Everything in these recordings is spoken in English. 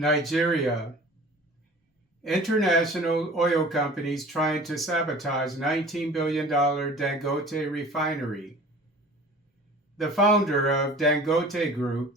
Nigeria. International oil companies trying to sabotage $19 billion Dangote refinery. The founder of Dangote Group,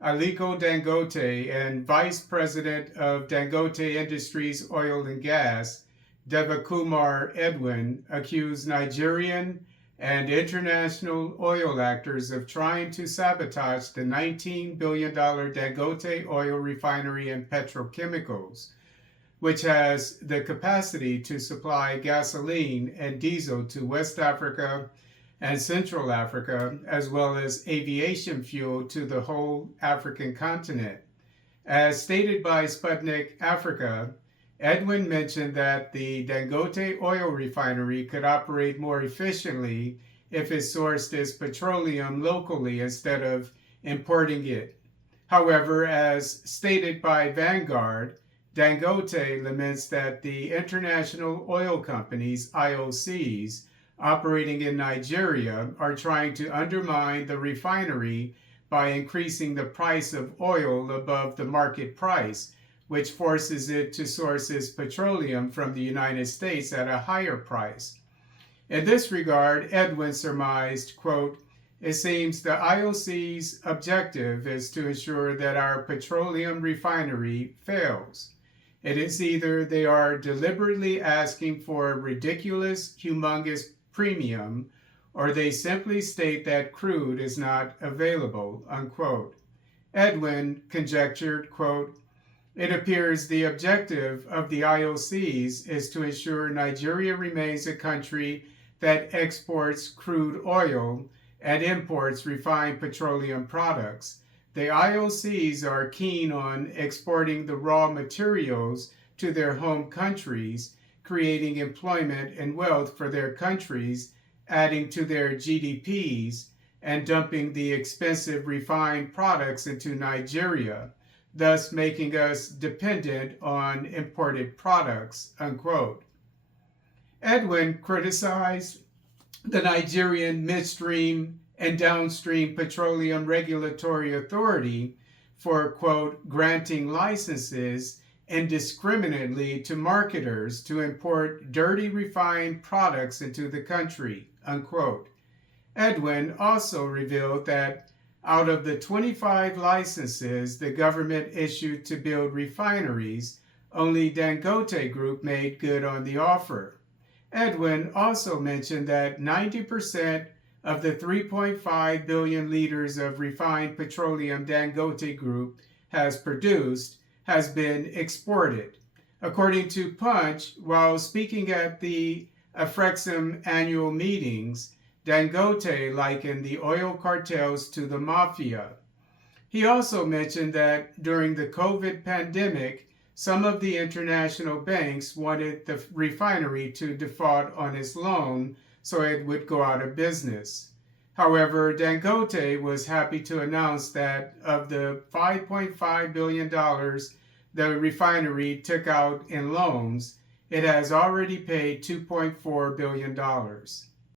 Aliko Dangote, and Vice President of Dangote Industries Oil and Gas, Devakumar Edwin, accused Nigerian and international oil actors of trying to sabotage the $19 billion Dangote oil refinery and petrochemicals, which has the capacity to supply gasoline and diesel to West Africa and Central Africa, as well as aviation fuel to the whole African continent. As stated by Sputnik Africa, Edwin mentioned that the Dangote oil refinery could operate more efficiently if it sourced its petroleum locally instead of importing it. However, as stated by Vanguard, Dangote laments that the international oil companies, IOCs, operating in Nigeria are trying to undermine the refinery by increasing the price of oil above the market price, which forces it to source its petroleum from the United States at a higher price. In this regard, Edwin surmised, quote, "It seems the IOC's objective is to ensure that our petroleum refinery fails. It is either they are deliberately asking for a ridiculous, humongous premium, or they simply state that crude is not available," unquote. Edwin conjectured, quote, "It appears the objective of the IOCs is to ensure Nigeria remains a country that exports crude oil and imports refined petroleum products. The IOCs are keen on exporting the raw materials to their home countries, creating employment and wealth for their countries, adding to their GDPs, and dumping the expensive refined products into Nigeria, thus making us dependent on imported products," unquote. Edwin criticized the Nigerian Midstream and Downstream Petroleum Regulatory Authority for, quote, "granting licenses indiscriminately to marketers to import dirty refined products into the country," unquote. Edwin also revealed that out of the 25 licenses the government issued to build refineries, only Dangote Group made good on the offer. Edwin also mentioned that 90% of the 3.5 billion liters of refined petroleum Dangote Group has produced has been exported. According to Punch, while speaking at the Afrexim annual meetings, Dangote likened the oil cartels to the mafia. He also mentioned that during the COVID pandemic, some of the international banks wanted the refinery to default on its loan so it would go out of business. However, Dangote was happy to announce that of the $5.5 billion the refinery took out in loans, it has already paid $2.4 billion.